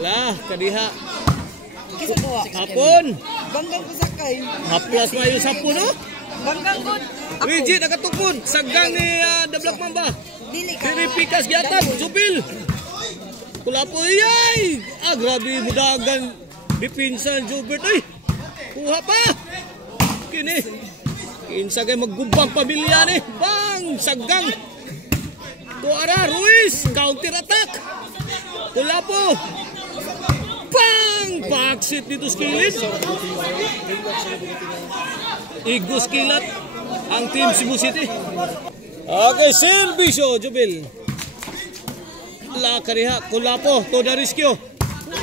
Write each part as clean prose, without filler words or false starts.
Lah, kadiha. Hapon. Banggang ko sakay. Haplas mayo sapon no? Banggang ko. Rigid nakatukod. Sagang ni The Black Mamba. Dili pikas giatan, Jubil. Kulapo iyay. Grabe mudagan dipinsan Jubert ay. Kuha pa. Kini. Kinsa kay maggubang pamilya ni. Bang sagang. Tuara Ruiz counter attack. Kulapo. Bang! Backseat dito skillet. Igos kilat ang team Cebu City. Okay, servisyo, Jubil. La kariha, Kulapo, to the rescue.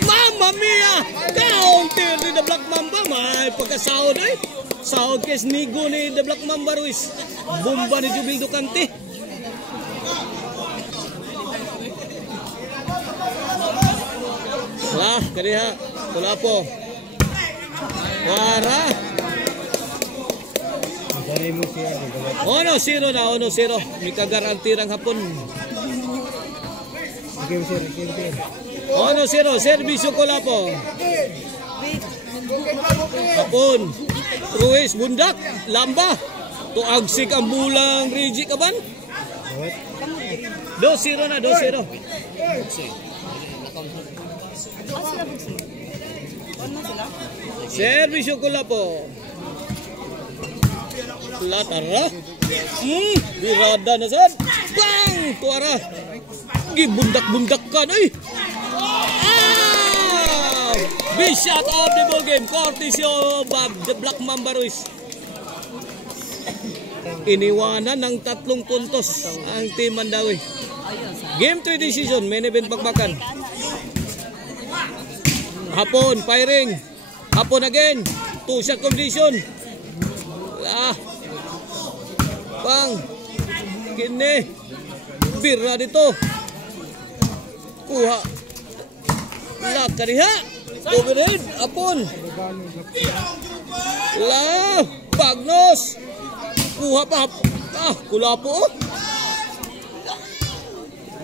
Mamma mia! Counter ni The Black Mamba. May pagkasahod ay. Sahod kay Snigo ni The Black Mamba Ruiz. Bomba ni Jubil Ducante. Lah, kariha, Kulapo. Wara. 1-0 na, 1-0. May kagaranti ng hapon. 1-0, servisyo Kulapo. Hapon. Ruiz, bundak, lamba. Tuagsik ang bulang Rigi Kaban. 2-0 na, 2-0. Servisyo Kulapo. Latara. Birada na sad. Bang! Tuara. Gibundak-bundakan ay. Big shot of the ball game. Courtesy of The Black Mamba Ruiz. Iniwanan ng 3 puntos ang Team Mandawi. Game 3 decision. Main event bakbakan. Hapon, firing. Hapon again. 2-shot condition. Bang. Kini. Bira dito. Kuha. La kariha. Overhead. Hapon. La. Bagnos. Kuha pa. Kulapo.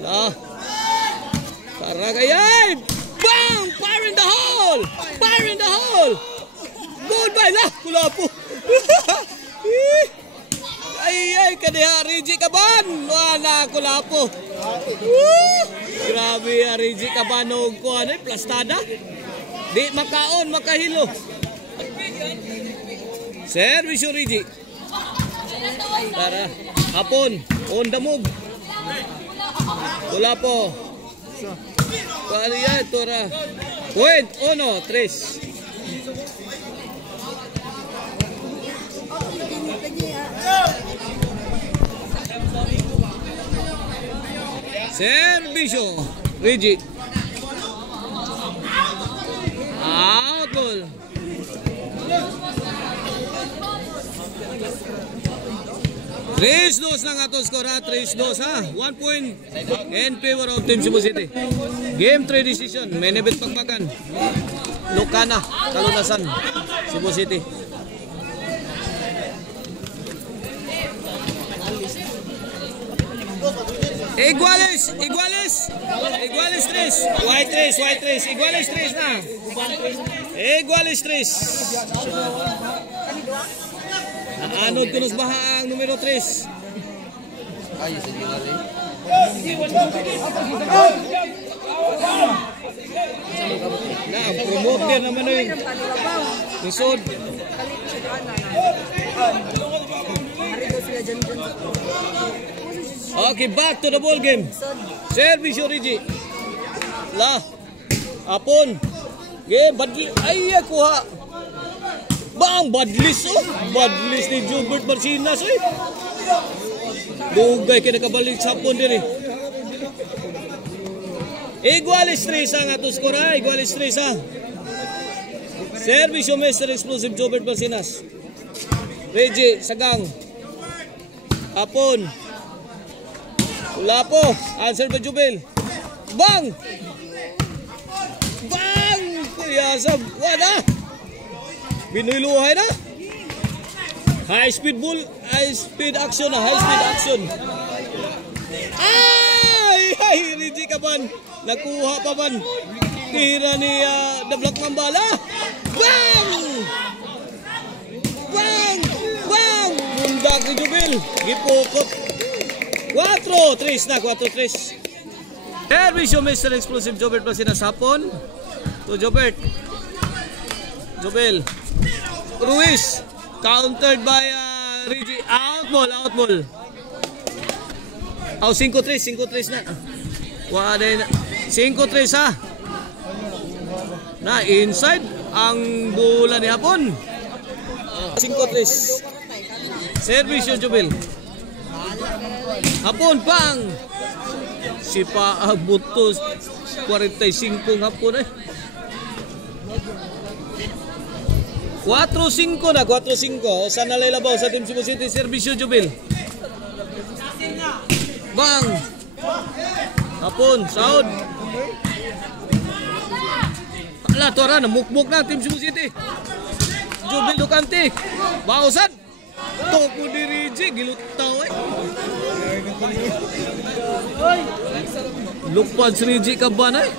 La. Karagayay. Bang! Fire in the hole! Fire in the hole! Goodbye lah! Kulapo! Ay, kadiha Rigi Kaban! Wala, Kulapo! Grabe, Rigi Kaban o kuha na, plastada. Di makaon, makahilo. Servisyo Rigi. Tara, Hapon, on the move. Kulapo. Paria Tora. Point 1-3. Servisyo Rigi. Out goal. Tres dos ng atong skor ha. 3-2 ha. 1 point in favor of Team Cebu City. Game 3 decision. Main event pagbakan. Lucana, Kalunasan, Cebu City. Iguales 3. White 3. Iguales 3 na. Iguales 3. Anod kunos baha ang numero 3. Ay, sa ginali. Promoter naman yun. Isod. Okay, back to the ball game. Servisyo Rigi. La. Hapon. Game, badli. Ay, kuha. Bang, badlis oh. Badlis ni Jubert Marcinas eh. Dugay kaya nakabalik sa hapon din eh. Iguales 3 ang atos skor ha. Iguales 3 ha. Servisyo Mr. Explosive Jubert Marcinas. Regi, Sagang. Hapon. Kulapo. Answer ba Jubil? Bang! Bang! Kuyasab. Wala. Binuluhay na. High speed bull. High speed action na. High speed action. Ay! Regi Kaban. Nakuha pa man. Tira ni The Black Mamba. Bang! Bang! Bang! Mundag ni Jubil. Gipukot. 4-3 na. 4-3. Servisyo Mr. Explosive Jobert pa sinasapon. To Jobert. Jubil. Ruiz. Countered by Reggie. Out ball. 5-3 na. Wala na. 5-3 ha. Na inside ang bola ni Hapon. 5-3. Servisyo Jubil. Hapon pang. Si Paabutos 45 Hapon eh. 4-5 na. 4-5. Saan nalalabaw sa Team Cebu City? Servisyo Jubil. Bang! Hapon, Saud. Ala, tora, namukmuk na Team Cebu City. Jubil Ducante. Bausan. Toko di Rigi, gilutaw eh. Lupad si Rigi kaban eh.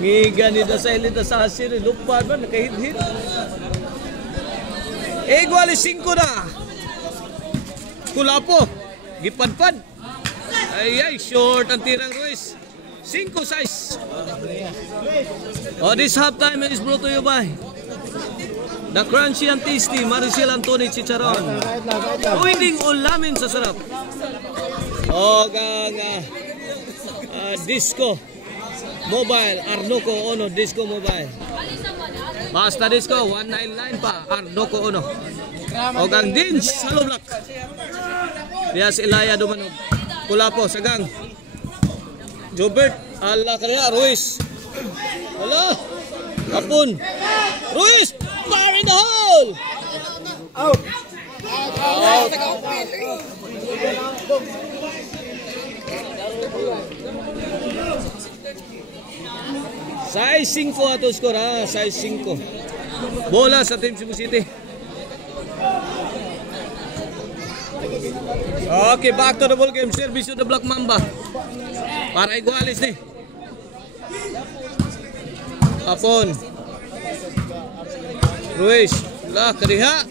Ngiga ni Dasailid sa asir, lupad ba, nakahit-hit. Iguali 5 na. Kulapo, gipadpad. Ay, short ang tirang Ruiz. 5-6. This halftime is brought to you by the crunchy and tasty Maricel Antoni Chicharon. Uwing ulamin sa sarap. Disco Mobile, Arnoco Ono, Disco Mobile. Basta Disco, 199 pa, Arnoco Ono. O gang Dins, Halo Black. Dias Ilaya Dumanog. Kulapo, Sagang. Jobert, ala kaya, Ruiz. Ala, Hapon. Ruiz, fire in the hole. Out. Size 5 ato skor ha, size 5. Bola sa Team Cebu City. Okay, back to the ball game. Service to the Black Mamba. Para igualis ni. Hapon. Ruiz, lah kariha.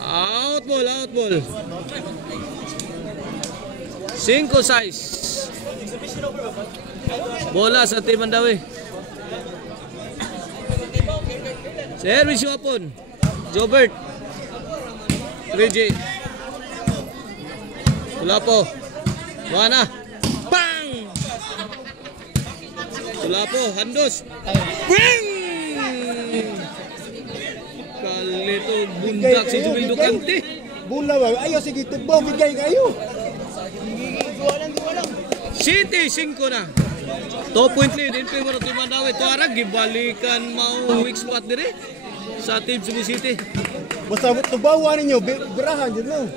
Out ball. 5-6. Bola sa Team Mandawi. Service Hapon. Jobert. Reggie. Kulapo. Wana. Bang! Kulapo. Handos. Bang! Kalito bundak si Jubil Ducante. Bola ba? Ayaw sige tugbo. Bigay kayo. City 5 na. 2 point lead in favor of Team Mandawi. Tuarag gibalikan mau weak spot dire sa Team Cebu City. Basta tubawan ninyo, birahan dyan mo.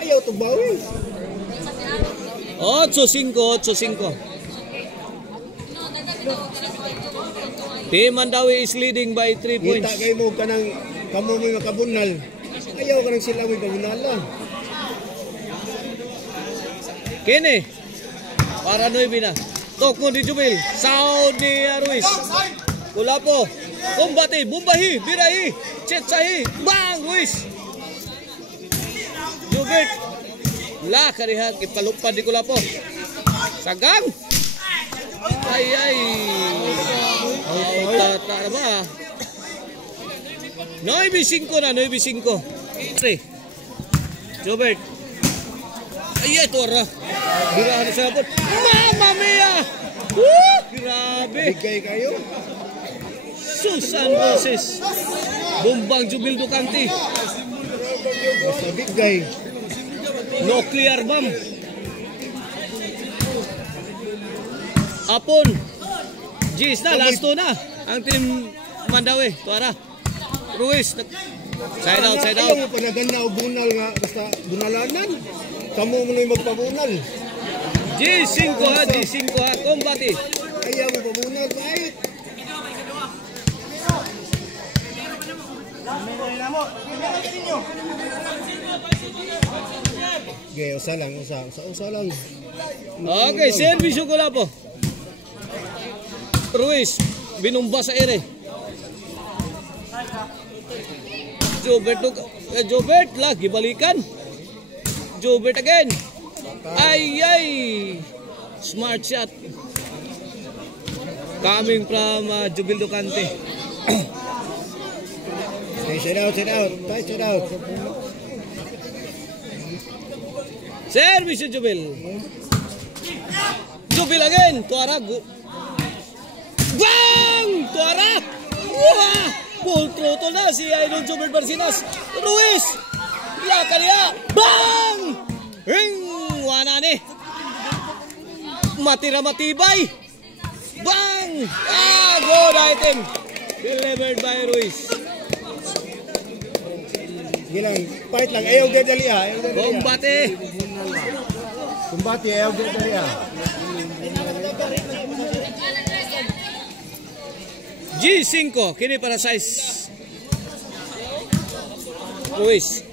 Ayaw tubawin. 8-5. Team Mandawi is leading by 3 points. Kita kayo mo kanang kamo mo makabunal. Ayaw ka nang sila mo kabunal lang. Kini para 9 na. Toko di Jubil. Saud ni Ruiz. Kulapo. Kumbati. Bumbahi. Birahi. Chetsahi. Bang! Ruiz. Jubert. La karihat. Ipalupad di Kulapo. Sagang. Ay. Tata ba? 9-5 na. 9-5. 3. Jubert. Ay, ito ara. Birahan sa hapon. Mamma mia! Woo! Grabe. Bigay kayo. Susan Roses. Bumbang Jubil Ducante. Basta bigay. Nuclear bomb. Hapon. Gis na. Last 2 na. Ang Team Mandawi. Tuara. Ruiz. Side out. Ayaw mo panaganda o bunal nga. Basta bunalanan. Kamu mo na yung magpabunal. G5 ha. Kombati. Ayaw mo pabunal. Kahit. Okay, usa lang. Okay, service ko lang po. Ruiz, binumba sa ere. Jobert, lagi balikan. Jobert again. Ay. Smart shot. Coming from Jubil Ducante. Okay, sit out. Tight, sit out. Service si Jubil. Jubil again. Tuara. Bang! Tuara! Wah! Full throttle na si Idol Jobert Barcinas. Ruiz! Laka niya! Bang! Ring! Wana ni. Matira matibay. Bang! Good item. Delivered by Ruiz. Gilang, fight lang. Ayaw gadali ah. Combate. Kumbati, ayaw gadali ah. G5, kini para size. Ruiz.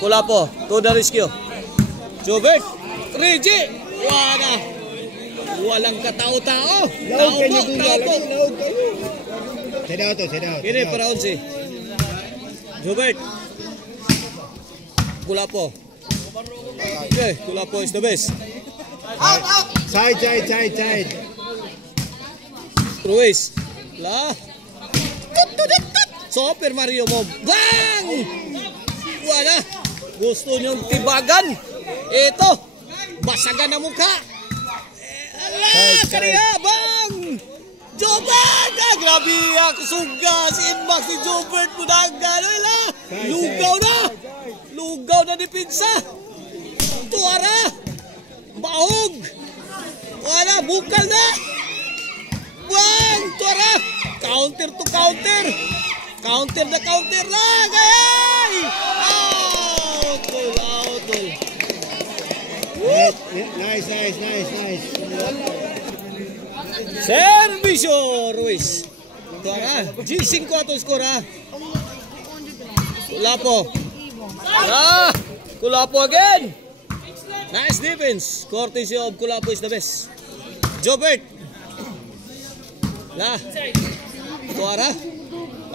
Kulapo, to the rescue. Jobert, Rigi. Wala. Walang katao-tao. Tao. Sit out. Kini para 11. Jobert. Kulapo. Okay, Kulapo is the best. Side. Ruiz. La. Super Mario mo. Bang! Wala. Gusto niyong tibagan. Ito. Basagan na mukha. Ala, kaniya. Bang! Jobert! Grabe ang suga. Si Inmax si Jobert. Mudagan. Ala. Lugaw na dipinsa. Tuara. Bahog. Wala. Bukal na. Bang! Tuara! Counter to counter! Counter lang! Ay! Out! Nice. Servisyo, Ruiz. Tuara! G5 ato skor ha. Kulapo again! Nice defense. Courtesy of Kulapo is the best. Jobert. La. Tuara.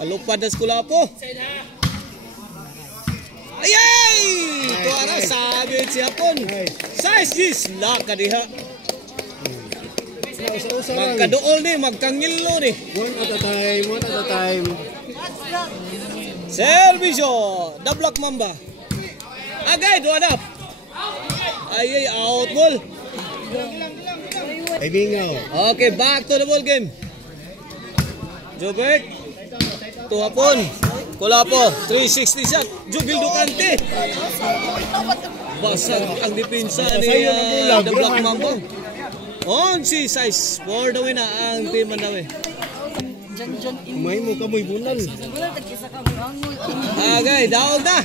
Palupad na Kulapo. Ayay! Tuara sabi siya pon. Size this. La kadiha. Magkaduol ni, magkangilo ni. One at a time. Servisyo. The Black Mamba. Agay, do up. Ay, out ball. Ay, bingaw. Okay, back to the ball game. Jobert. Tuhapon. Kulapo. 360 shot. Jubil Ducante. Basag ang depensa ni The Black Mamba. On si size. For the win na ang team Mandawi. Kumain mo kamoy bunal. Okay, daog na.